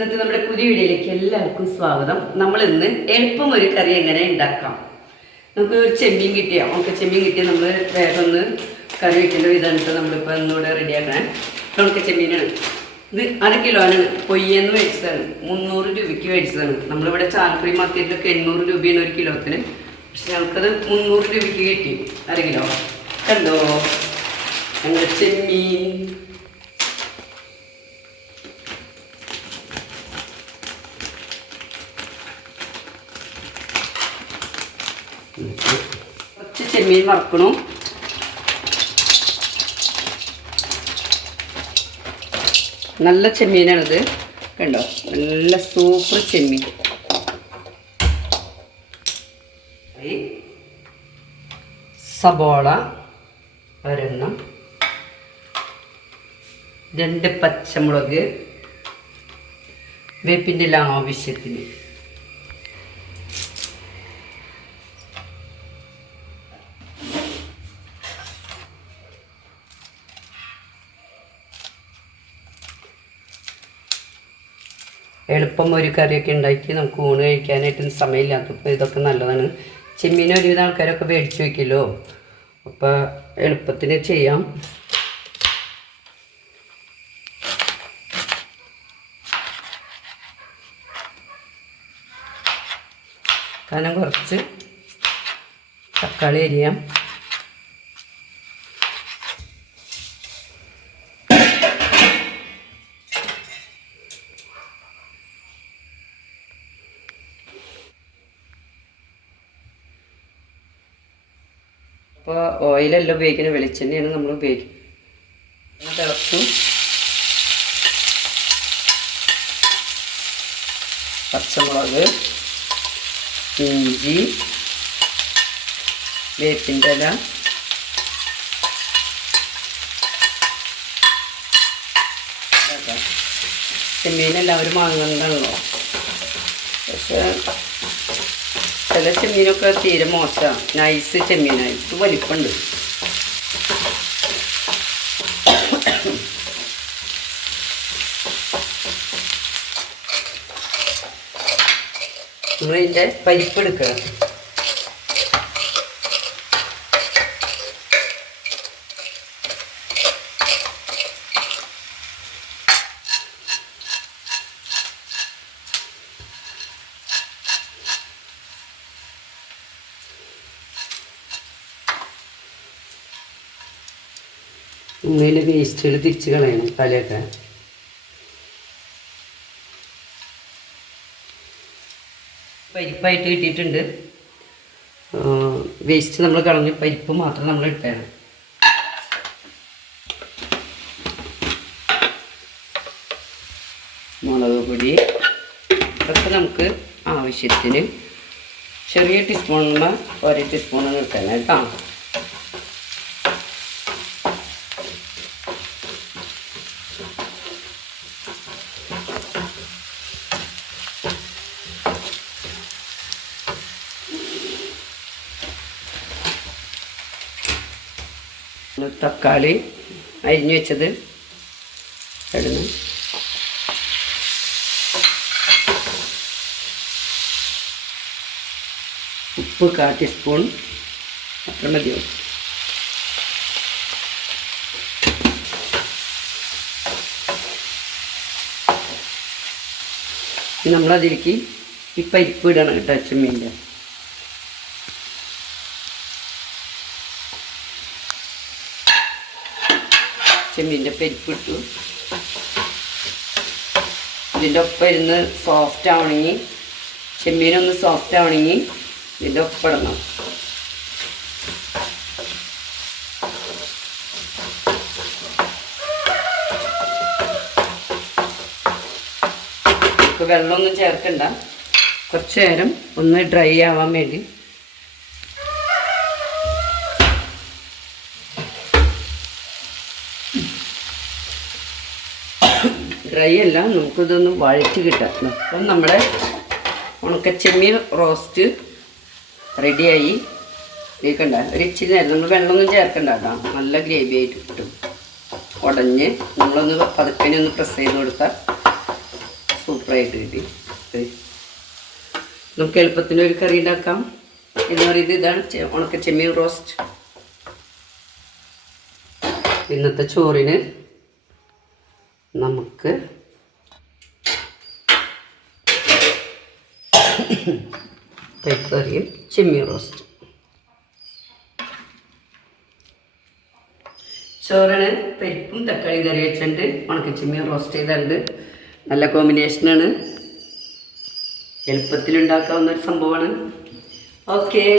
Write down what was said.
ഇന്നത്തെ നമ്മുടെ പുതിയ വീഡിയോയിലേക്ക് എല്ലാവർക്കും സ്വാഗതം. നമ്മൾ ഇന്ന് എളുപ്പം ഒരു കറി എങ്ങനെ ഉണ്ടാക്കാം. നമുക്ക് ഒരു ചെമ്മീൻ കിട്ടിയാൽ നമ്മൾ വേഗം ഒന്ന് കറി വയ്ക്കേണ്ട വിധമായിട്ട് നമ്മളിപ്പോൾ ഇന്നിവിടെ റെഡിയാക്കാൻ. നമുക്ക് ചെമ്മീനാണ് ഇത് 1/2 കിലോനാണ്. പൊയ്യെന്ന് മേടിച്ചതാണ്, 300 രൂപയ്ക്ക് മേടിച്ചതാണ്. നമ്മളിവിടെ ചാലക്കുടി മാർക്കറ്റിലൊക്കെ 800 രൂപയാണ് 1 കിലോത്തിന്. പക്ഷെ ഞങ്ങൾക്കത് 300 രൂപയ്ക്ക് കിട്ടി 1/2 കിലോ. കണ്ടോ ഞങ്ങൾ ചെമ്മീൻ. കുറച്ച് ചെമ്മീൻ വറക്കണം. നല്ല ചെമ്മീനാണിത്, കണ്ടോ, നല്ല സൂപ്പർ ചെമ്മീൻ. സബോള ഒരെണ്ണം, 2 പച്ചമുളക്, വേപ്പിൻ്റെ ഇല ആവശ്യത്തിന്, എളുപ്പം ഒരു കറിയൊക്കെ ഉണ്ടാക്കി നമുക്ക് ഊണ് കഴിക്കാനായിട്ട് സമയമില്ലാത്തപ്പോൾ ഇതൊക്കെ നല്ലതാണ്. ചെമ്മീൻ ഒരുവിധ ആൾക്കാരൊക്കെ മേടിച്ച് വയ്ക്കുമല്ലോ, അപ്പോൾ എളുപ്പത്തിന് ചെയ്യാം. കാരണം കുറച്ച് തക്കാളി അരിയാം. അപ്പോൾ ഓയിലല്ല ഉപയോഗിക്കുന്നത്, വെളിച്ചെണ്ണയാണ് നമ്മൾ ഉപയോഗിക്കുന്നത്. തിളച്ചു പച്ചമുളക്, ഇഞ്ചി, വേപ്പിൻ്റെ ഇല, ചെമ്മീൻ എല്ലാവരും വാങ്ങുന്നുണ്ടല്ലോ. പക്ഷേ ചില ചെമ്മീനൊക്കെ തീരെ മോശമാണ്, നൈസ് ചെമ്മീനായി. ഇത് വലിപ്പമുണ്ട്. നമ്മളിതിൻ്റെ പരിപ്പ് എടുക്കണം. ഉള്ളിലെ വേസ്റ്റുകൾ തിരിച്ച് കളയണം, തലയൊക്കെ. പരിപ്പായിട്ട് കിട്ടിയിട്ടുണ്ട്. വേസ്റ്റ് നമ്മൾ കളഞ്ഞ് പരിപ്പ് മാത്രം നമ്മൾ ഇട്ടേണം. മുളക് പൊടി ഇതൊക്കെ നമുക്ക് ആവശ്യത്തിന് ചെറിയ ടീസ്പൂണിന് 1 ടീസ്പൂൺ ഇട്ടേണം കേട്ടോ. തക്കാളി അരിഞ്ഞു വെച്ചത് ഇടുന്നു. ഉപ്പ് 1/4 ടീസ്പൂൺ അത്ര മതിയാവും. നമ്മളതിലേക്ക് ഈ പരിപ്പ് ഇടണം കേട്ടോ, ചെമ്മീൻ്റെ. ചെമ്മീൻ്റെ പരിപ്പിട്ടു. ഇതിൻ്റെ ഒപ്പം ഇരുന്ന് സോഫ്റ്റ് ആവണമെങ്കിൽ, ചെമ്മീനൊന്ന് സോഫ്റ്റ് ആവണമെങ്കിൽ ഇതിൻ്റെ ഒപ്പം ഇടണം. നമുക്ക് വെള്ളമൊന്നും ചേർക്കണ്ട, കുറച്ച് നേരം ഒന്ന് ഡ്രൈ ആവാൻ വേണ്ടി. ഡ്രൈ അല്ല, നമുക്കിതൊന്ന് വഴറ്റി കിട്ടാം. അപ്പം നമ്മുടെ ഉണക്കച്ചെമ്മീൻ റോസ്റ്റ് റെഡിയായി. കണ്ട ഒരു ഇച്ചിരി നേരം നമ്മൾ വെള്ളമൊന്നും ചേർക്കണ്ട കേട്ടോ, നല്ല ഗ്രേവി ആയിട്ട് കിട്ടും. ഉടഞ്ഞ് നമ്മളൊന്ന് പതുക്കനെ ഒന്ന് പ്രസ് ചെയ്ത് കൊടുത്താൽ സൂപ്പറായിട്ട് കിട്ടി. നമുക്ക് എളുപ്പത്തിന് ഒരു കറി ഉണ്ടാക്കാം. എന്ന് പറയുന്നത് ഇതാണ് ഉണക്ക ചെമ്മീൻ റോസ്റ്റ്. ഇന്നത്തെ ചോറിന് നമുക്ക് പരിപ്പ് കറിയും ചെമ്മീൻ റോസ്റ്റ്. ചോറിന് പരിപ്പും തക്കാളിയും കറി വെച്ചിട്ടുണ്ട്, ഉണക്ക ചെമ്മീൻ റോസ്റ്റ് ചെയ്തിട്ടുണ്ട്. നല്ല കോമ്പിനേഷനാണ്, എളുപ്പത്തിലുണ്ടാക്കാവുന്ന ഒരു സംഭവമാണ്. ഓക്കെ.